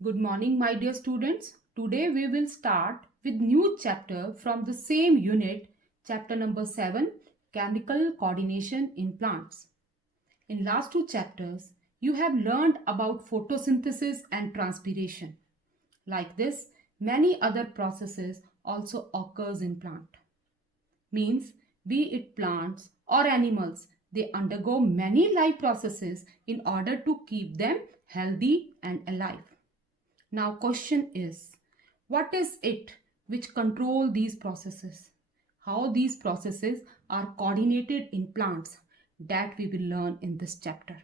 Good morning, my dear students. Today we will start with new chapter from the same unit, chapter number 7, Chemical Coordination in Plants. In last two chapters, you have learned about photosynthesis and transpiration. Like this, many other processes also occurs in plant. Means, be it plants or animals, they undergo many life processes in order to keep them healthy and alive. Now question is, what is it which control these processes? How these processes are coordinated in plants, that we will learn in this chapter.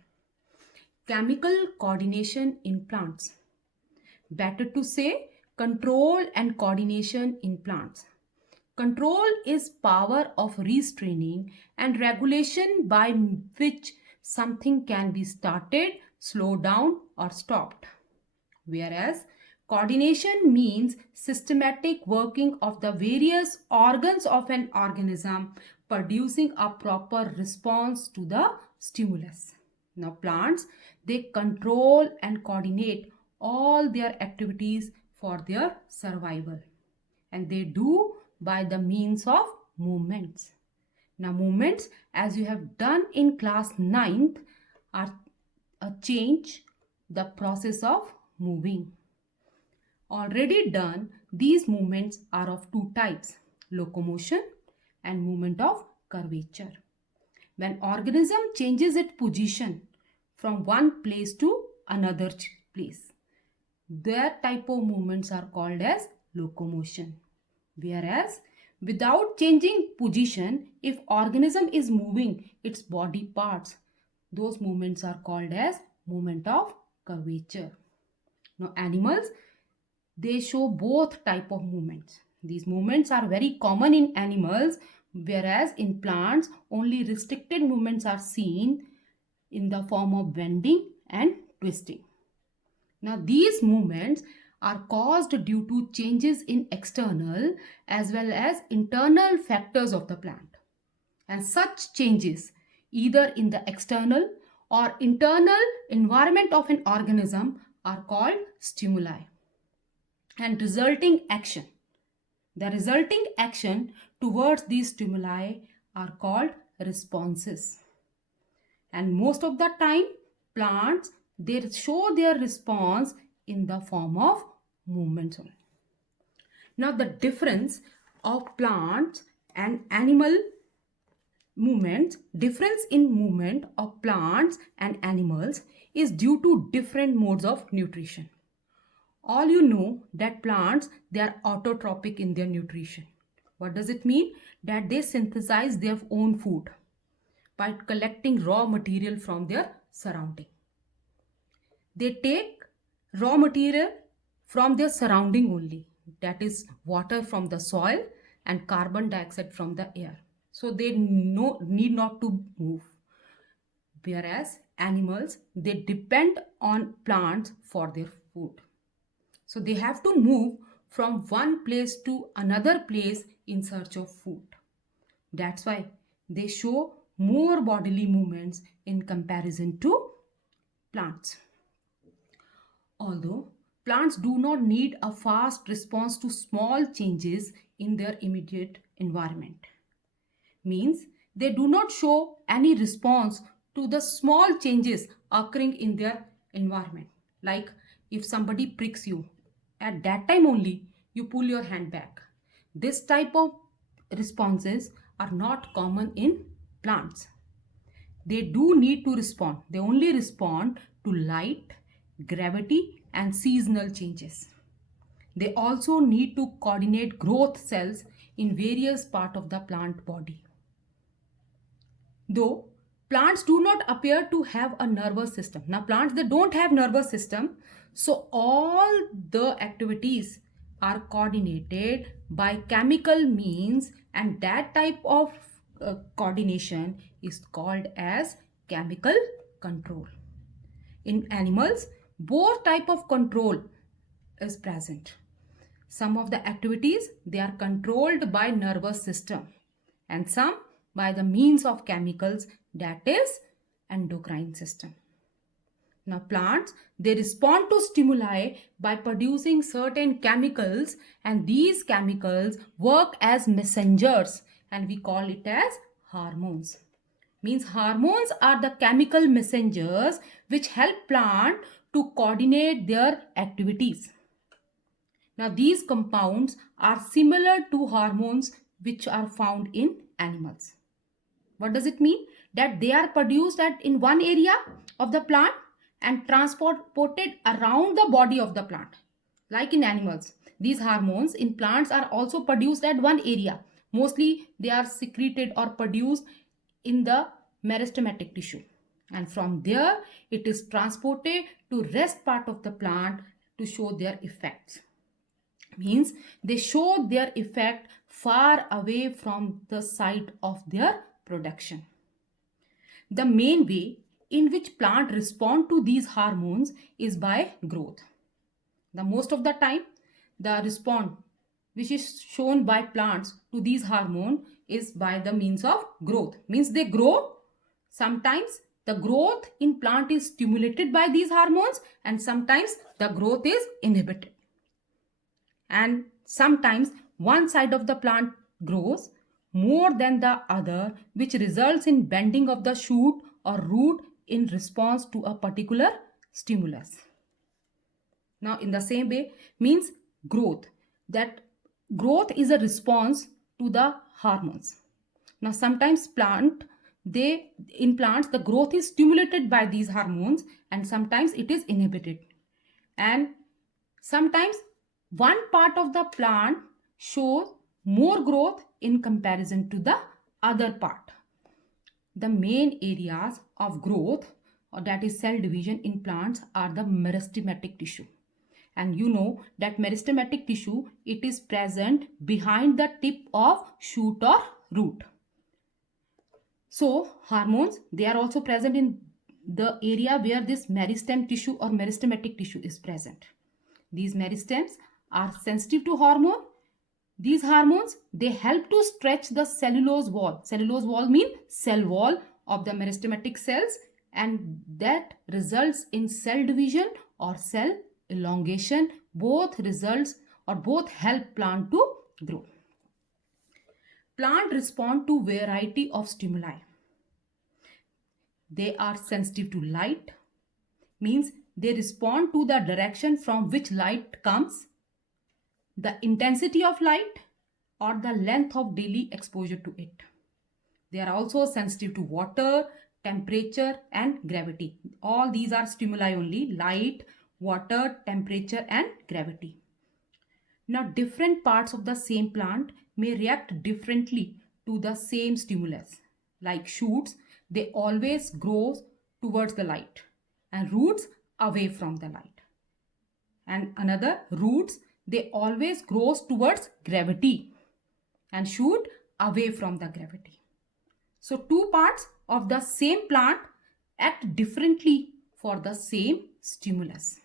Chemical coordination in plants. Better to say control and coordination in plants. Control is power of restraining and regulation by which something can be started, slowed down or stopped. Whereas coordination means systematic working of the various organs of an organism producing a proper response to the stimulus. Now plants, they control and coordinate all their activities for their survival, and they do by the means of movements. Now movements, as you have done in class 9th, are a change, the process of moving. Already done, these movements are of two types, locomotion and movement of curvature. When organism changes its position from one place to another place, their type of movements are called as locomotion. Whereas without changing position, if organism is moving its body parts, those movements are called as movement of curvature. Now animals, they show both type of movements. These movements are very common in animals, whereas in plants only restricted movements are seen in the form of bending and twisting. Now these movements are caused due to changes in external as well as internal factors of the plant. And such changes, either in the external or internal environment of an organism, are called stimuli. And resulting action, the resulting action towards these stimuli are called responses. And most of the time plants, they show their response in the form of movements only. Now the difference of plants and animal movements, difference in movement of plants and animals is due to different modes of nutrition. All you know that plants, they are autotrophic in their nutrition. What does it mean? That they synthesize their own food by collecting raw material from their surrounding. They take raw material from their surrounding only, that is water from the soil and carbon dioxide from the air. So they need not to move. Whereas animals, they depend on plants for their food. So they have to move from one place to another place in search of food. That's why they show more bodily movements in comparison to plants. Although plants do not need a fast response to small changes in their immediate environment. Means they do not show any response to the small changes occurring in their environment. Like if somebody pricks you, at that time only you pull your hand back. This type of responses are not common in plants. They do need to respond. They only respond to light, gravity and seasonal changes. They also need to coordinate growth cells in various parts of the plant body. Though plants do not appear to have a nervous system. Now plants, they don't have nervous system. So all the activities are coordinated by chemical means, and that type of coordination is called as chemical control. In animals, both type of control is present. Some of the activities, they are controlled by nervous system and some by the means of chemicals, that is endocrine system. Now plants, they respond to stimuli by producing certain chemicals, and these chemicals work as messengers and we call it as hormones. Means hormones are the chemical messengers which help plant to coordinate their activities. Now these compounds are similar to hormones which are found in animals. What does it mean? That they are produced in one area of the plant and transported around the body of the plant. Like in animals, these hormones in plants are also produced at one area. Mostly they are secreted or produced in the meristematic tissue. And from there, it is transported to rest part of the plant to show their effects. Means they show their effect far away from the site of their production. The main way in which plant respond to these hormones is by growth. The most of the time, the response which is shown by plants to these hormone is by the means of growth. Means they grow. Sometimes the growth in plant is stimulated by these hormones and sometimes the growth is inhibited. And sometimes one side of the plant grows more than the other, which results in bending of the shoot or root in response to a particular stimulus. Now in the same way, means growth, that growth is a response to the hormones. Now sometimes in plants the growth is stimulated by these hormones and sometimes it is inhibited. And sometimes one part of the plant shows more growth in comparison to the other part. The main areas of growth, or that is cell division in plants, are the meristematic tissue. And you know that meristematic tissue, it is present behind the tip of shoot or root. So hormones, they are also present in the area where this meristem tissue or meristematic tissue is present. These meristems are sensitive to hormone. These hormones, they help to stretch the cellulose wall. Cellulose wall means cell wall of the meristematic cells, and that results in cell division or cell elongation. Both results or both help plant to grow. Plant respond to variety of stimuli. They are sensitive to light, means they respond to the direction from which light comes, the intensity of light, or the length of daily exposure to it. They are also sensitive to water, temperature, and gravity. All these are stimuli only: light, water, temperature, and gravity. Now, different parts of the same plant may react differently to the same stimulus. Like shoots, they always grow towards the light, and roots away from the light. And another, roots, they always grows towards gravity and shoot away from the gravity. So two parts of the same plant act differently for the same stimulus.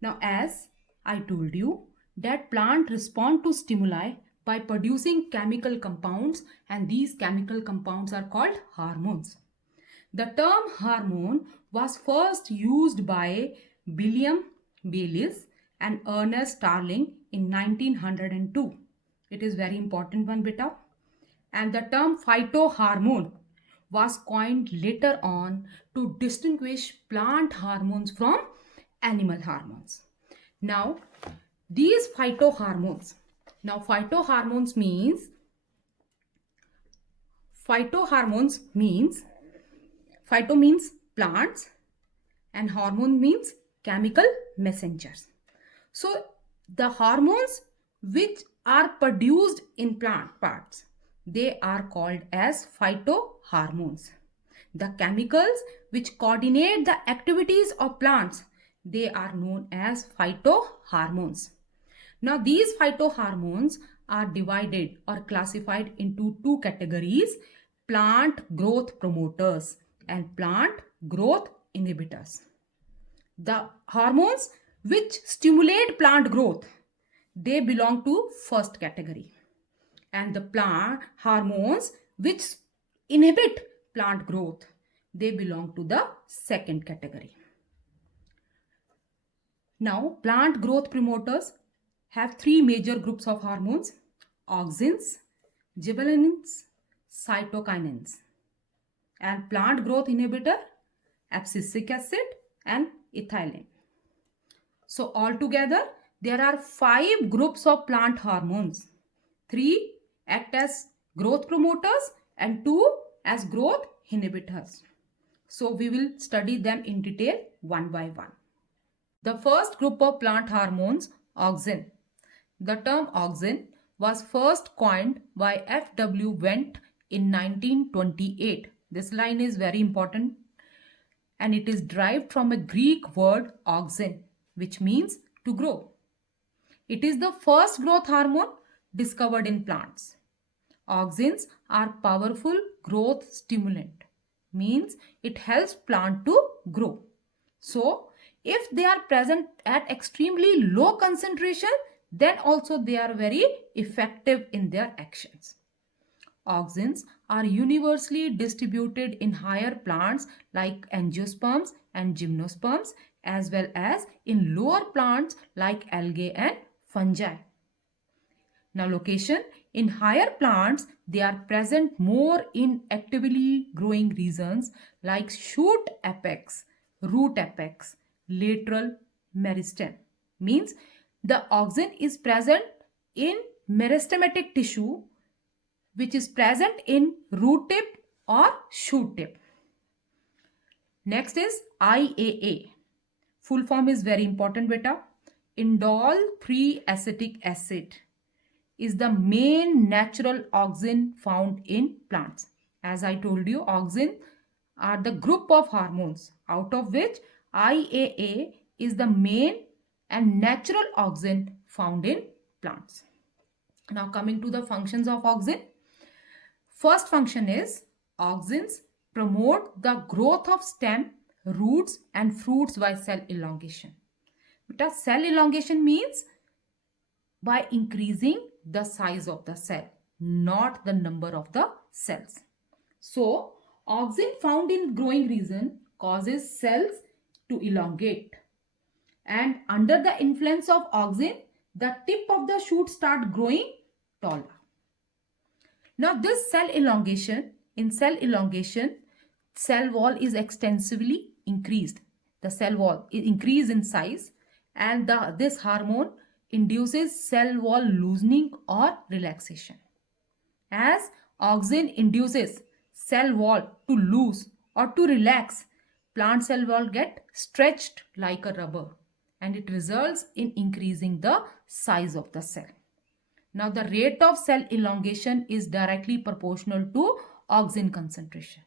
Now as I told you that plant respond to stimuli by producing chemical compounds, and these chemical compounds are called hormones. The term hormone was first used by William Bayliss and Ernest Starling in 1902. It is very important one, beta. And the term phytohormone was coined later on to distinguish plant hormones from animal hormones. Now, these phytohormones. Now, phytohormones means phyto means plants and hormone means chemical messengers. So the hormones which are produced in plant parts, they are called as phytohormones. The chemicals which coordinate the activities of plants, they are known as phytohormones. Now these phytohormones are divided or classified into two categories: plant growth promoters and plant growth inhibitors. The hormones which stimulate plant growth, they belong to first category, and the plant hormones which inhibit plant growth, they belong to the second category. Now, plant growth promoters have three major groups of hormones: auxins, gibberellins, cytokinins, and plant growth inhibitor, abscisic acid and ethylene. So altogether, there are 5 groups of plant hormones. 3 act as growth promoters and 2 as growth inhibitors. So we will study them in detail one by one. The first group of plant hormones, auxin. The term auxin was first coined by F.W. Went in 1928. This line is very important, and it is derived from a Greek word auxin, which means to grow. It is the first growth hormone discovered in plants. Auxins are powerful growth stimulant, means it helps plant to grow. So, if they are present at extremely low concentration, then also they are very effective in their actions. Auxins are universally distributed in higher plants like angiosperms and gymnosperms, as well as in lower plants like algae and fungi. Now, location: in higher plants, they are present more in actively growing regions like shoot apex, root apex, lateral meristem. Means the auxin is present in meristematic tissue, which is present in root tip or shoot tip. Next is IAA. Full form is very important, beta. Indole 3-acetic acid is the main natural auxin found in plants. As I told you, auxin are the group of hormones, out of which IAA is the main and natural auxin found in plants. Now coming to the functions of auxin. First function is auxins promote the growth of stem, roots and fruits by cell elongation. But cell elongation means by increasing the size of the cell, not the number of the cells. So, auxin found in growing region causes cells to elongate, and under the influence of auxin, the tip of the shoot start growing taller. Now, this cell elongation, cell wall is extensively increased. The cell wall is increased in size, and this hormone induces cell wall loosening or relaxation. As auxin induces cell wall to loose or to relax, plant cell wall get stretched like a rubber, and it results in increasing the size of the cell. Now, the rate of cell elongation is directly proportional to auxin concentration.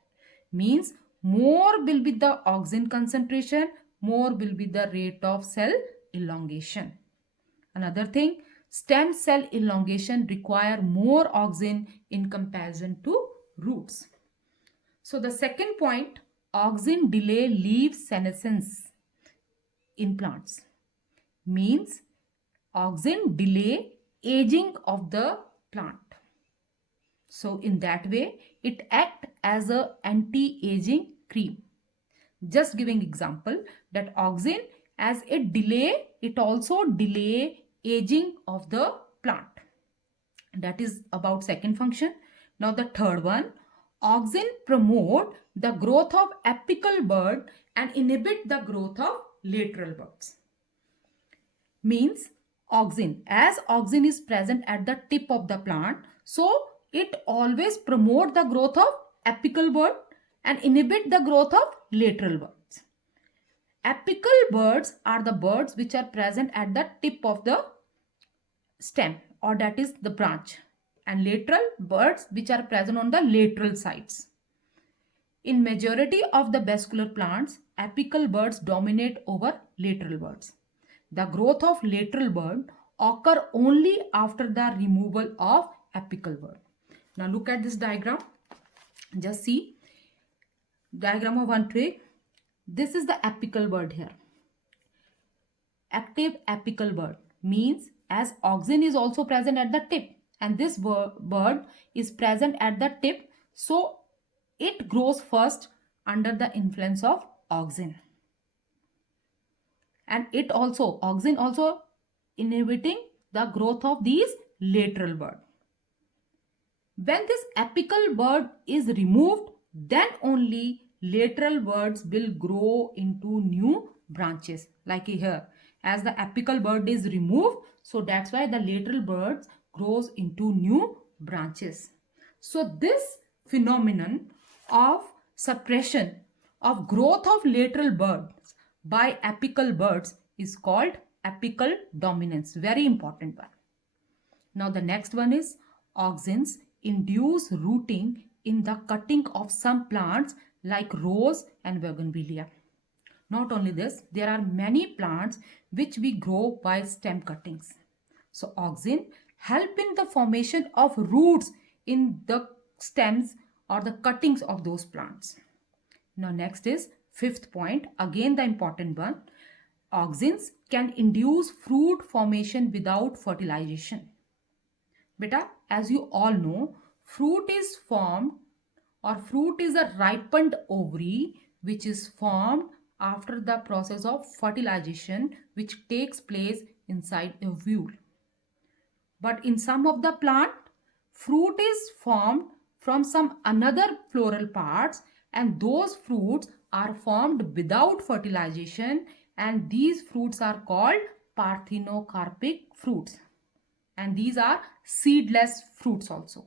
Means more will be the auxin concentration, more will be the rate of cell elongation. Another thing, stem cell elongation require more auxin in comparison to roots. So the second point, auxin delay leaf senescence in plants. Means auxin delay aging of the plant. So in that way, it acts as a anti-aging cream. Just giving example that auxin, as it also delay aging of the plant. That is about second function. Now the third one, auxin promote the growth of apical bud and inhibit the growth of lateral buds. Means auxin, as auxin is present at the tip of the plant, so it always promote the growth of apical bud and inhibit the growth of lateral buds. Apical buds are the buds which are present at the tip of the stem, or that is the branch, and lateral buds which are present on the lateral sides. In majority of the vascular plants, apical buds dominate over lateral buds. The growth of lateral bud occur only after the removal of apical bud. Now look at this diagram. Just see diagram of one twig. This is the apical bud here. Active apical bud means as auxin is also present at the tip, and this bud is present at the tip, so it grows first under the influence of auxin. And it also, auxin also inhibiting the growth of these lateral bud. When this apical bud is removed, then only lateral buds will grow into new branches. Like here, as the apical bud is removed, so that's why the lateral buds grows into new branches. So this phenomenon of suppression of growth of lateral buds by apical buds is called apical dominance. Very important one. Now the next one is auxins induce rooting in the cutting of some plants like rose and bougainvillea. Not only this, there are many plants which we grow by stem cuttings. So auxin help in the formation of roots in the stems or the cuttings of those plants. Now next is fifth point, again the important one. Auxins can induce fruit formation without fertilization. Beta, as you all know, fruit is formed or fruit is a ripened ovary which is formed after the process of fertilization which takes place inside a ovule. But in some of the plant, fruit is formed from some another floral parts, and those fruits are formed without fertilization, and these fruits are called parthenocarpic fruits. And these are seedless fruits also.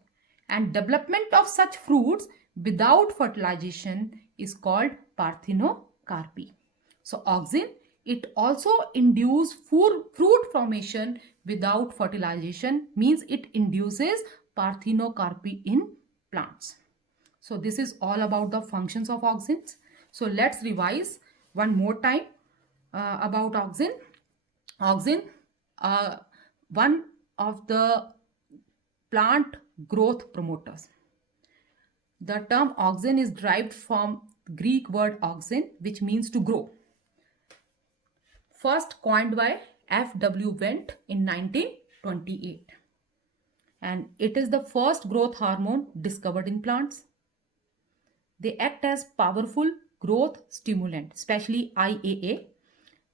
And development of such fruits without fertilization is called parthenocarpy. So auxin, it also induces fruit formation without fertilization, means it induces parthenocarpy in plants. So this is all about the functions of auxins. So let's revise one more time about auxin. Auxin, one of the plant growth promoters. The term auxin is derived from Greek word auxin, which means to grow. First coined by F.W. Went in 1928. And it is the first growth hormone discovered in plants. They act as powerful growth stimulant, especially IAA.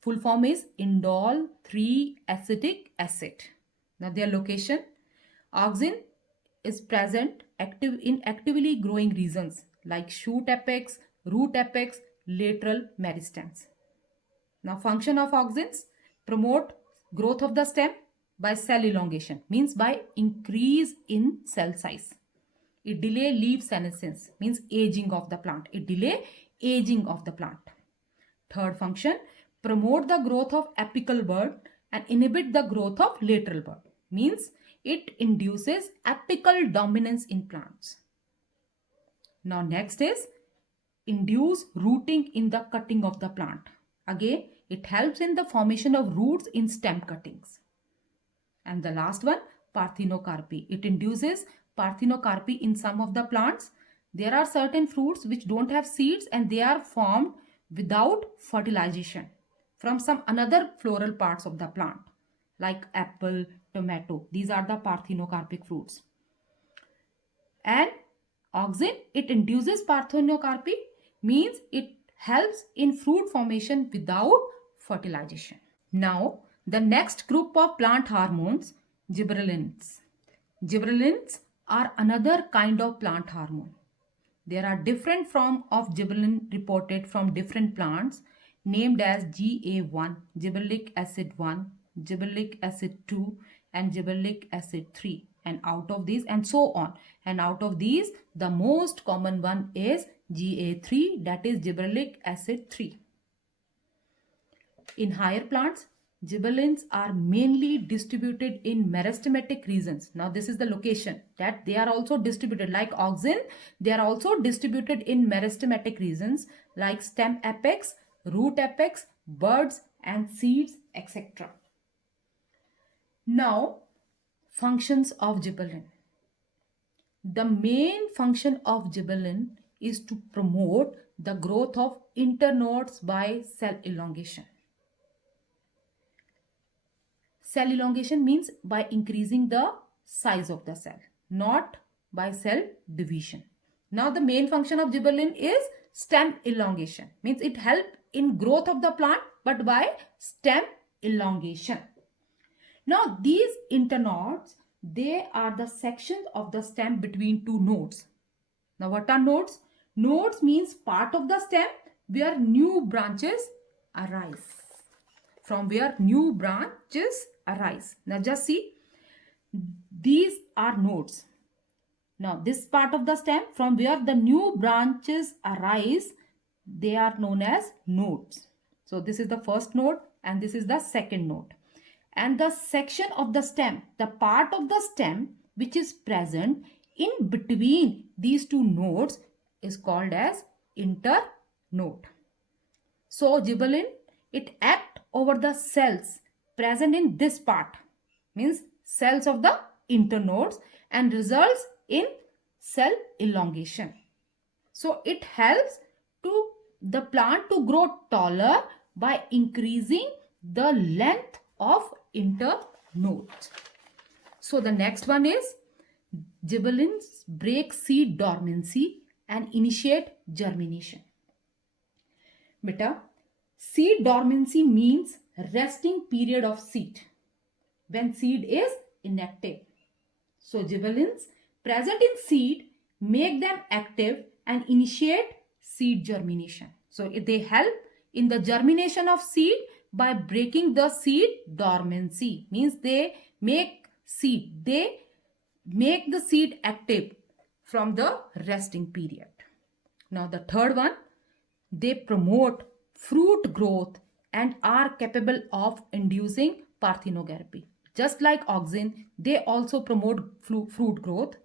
Full form is indole 3-acetic acid. Now their location, auxin is present in actively growing regions like shoot apex, root apex, lateral meristems. Now function of auxins, promote growth of the stem by cell elongation, means by increase in cell size. It delay leaf senescence, means aging of the plant. It delay aging of the plant. Third function, promote the growth of apical bud and inhibit the growth of lateral bud, means it induces apical dominance in plants. Now next is induce rooting in the cutting of the plant. Again, it helps in the formation of roots in stem cuttings. And the last one, parthenocarpy. It induces parthenocarpy in some of the plants. There are certain fruits which don't have seeds and they are formed without fertilization from some another floral parts of the plant like apple, tomato. These are the parthenocarpic fruits. And auxin, it induces parthenocarpy, means it helps in fruit formation without fertilization. Now, the next group of plant hormones, gibberellins. Gibberellins are another kind of plant hormone. There are different forms of gibberellin reported from different plants named as GA1, gibberellic acid 1, gibberellic acid 2 and gibberellic acid 3, and out of these and so on. And out of these, the most common one is GA3, that is gibberellic acid 3. In higher plants, gibberellins are mainly distributed in meristematic regions. Now this is the location that they are also distributed like auxin. They are also distributed in meristematic regions like stem apex, root apex, buds and seeds, etc. Now, functions of gibberellin. The main function of gibberellin is to promote the growth of internodes by cell elongation. Cell elongation means by increasing the size of the cell, not by cell division. Now the main function of gibberellin is stem elongation, means it helps in growth of the plant but by stem elongation. Now these internodes, they are the sections of the stem between two nodes. Now what are nodes? Nodes means part of the stem where new branches arise. From where new branches arise. Now just see, these are nodes. Now this part of the stem from where the new branches arise, they are known as nodes. So this is the first node and this is the second node. And the section of the stem, the part of the stem which is present in between these two nodes is called as internode. So gibberellin, it acts over the cells present in this part, means cells of the internodes, and results in cell elongation. So it helps to the plant to grow taller by increasing the length of internodes. So the next one is gibberellins break seed dormancy and initiate germination. Beta, seed dormancy means resting period of seed when seed is inactive. So gibberellins present in seed make them active and initiate seed germination. So they help in the germination of seed by breaking the seed dormancy, means they make the seed active from the resting period. Now the third one, they promote fruit growth and are capable of inducing parthenogarpy. Just like auxin, they also promote fruit growth.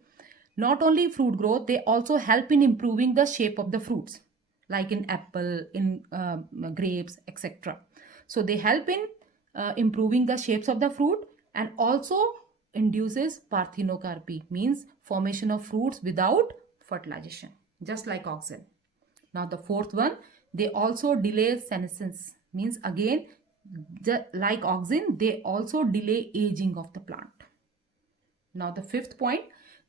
Not only fruit growth, they also help in improving the shape of the fruits, like in apple, in grapes, etc. So they help in improving the shapes of the fruit and also induces parthenocarpy, means formation of fruits without fertilization, just like auxin. Now the fourth one, they also delay senescence, means again like auxin, they also delay aging of the plant. Now the fifth point,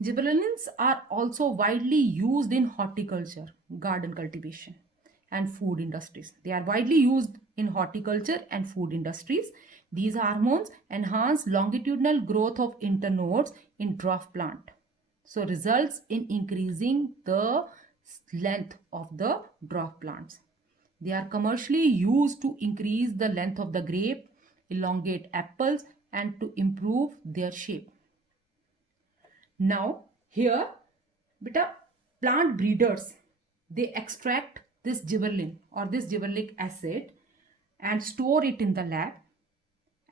gibberellins are also widely used in horticulture, garden cultivation and food industries. They are widely used in horticulture and food industries. These hormones enhance longitudinal growth of internodes in dwarf plant. So results in increasing the length of the dwarf plants. They are commercially used to increase the length of the grape, elongate apples, and to improve their shape. Now here, beta, plant breeders, they extract this gibberellin or this gibberellic acid and store it in the lab,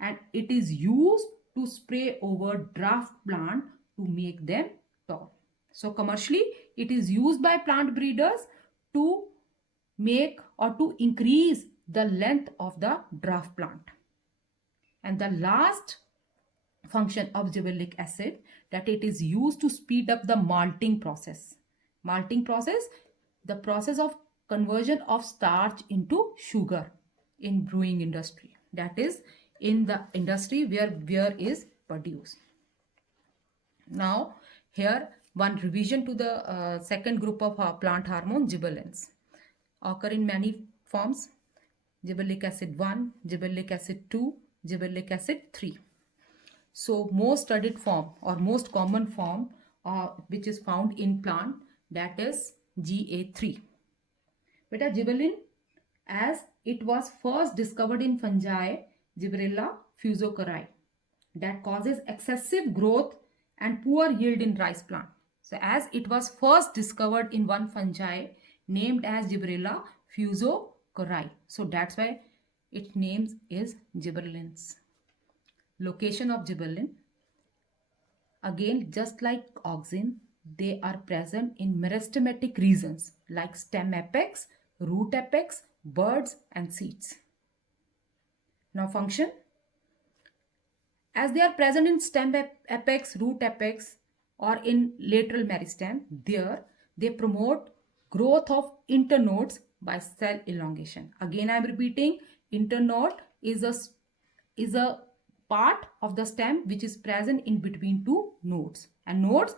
and it is used to spray over dwarf plant to make them tall. So commercially it is used by plant breeders to make or to increase the length of the dwarf plant. And the last function of gibberellic acid, that it is used to speed up the malting process. Malting process, the process of conversion of starch into sugar in brewing industry, that is in the industry where beer is produced. Now here one revision to the second group of plant hormone, gibberellins, occur in many forms: gibberellic acid 1, gibberellic acid 2, gibberellic acid 3. So most studied form or most common form which is found in plant, that is GA3. Beta, gibberellin, as it was first discovered in fungi Gibberella fusocorae, that causes excessive growth and poor yield in rice plant. So as it was first discovered in one fungi named as Gibberella fusocorae, so that's why its name is gibberellins. Location of gibberellin, again just like auxin, they are present in meristematic regions like stem apex, root apex, buds and seeds. Now function, as they are present in stem apex, root apex or in lateral meristem, there they promote growth of internodes by cell elongation. Again I am repeating, internode is a part of the stem which is present in between two nodes, and nodes,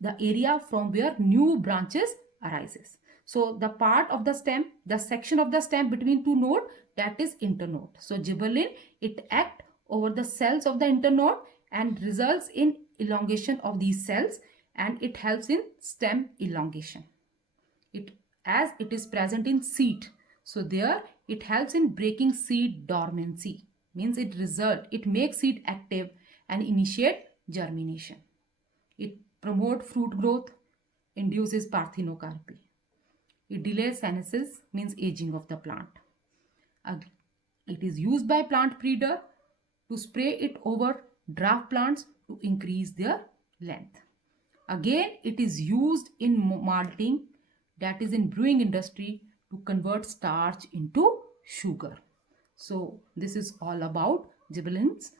the area from where new branches arises. So the part of the stem, the section of the stem between two nodes, that is internode. So gibberellin, it acts over the cells of the internode and results in elongation of these cells, and it helps in stem elongation. It, as it is present in seed, so there it helps in breaking seed dormancy, means it makes seed active and initiate germination. It promotes fruit growth, induces parthenocarpy. It delays senescence, means aging of the plant. It is used by plant breeder to spray it over dwarf plants to increase their length. Again, it is used in malting, that is in brewing industry, to convert starch into sugar. So this is all about gibberellins.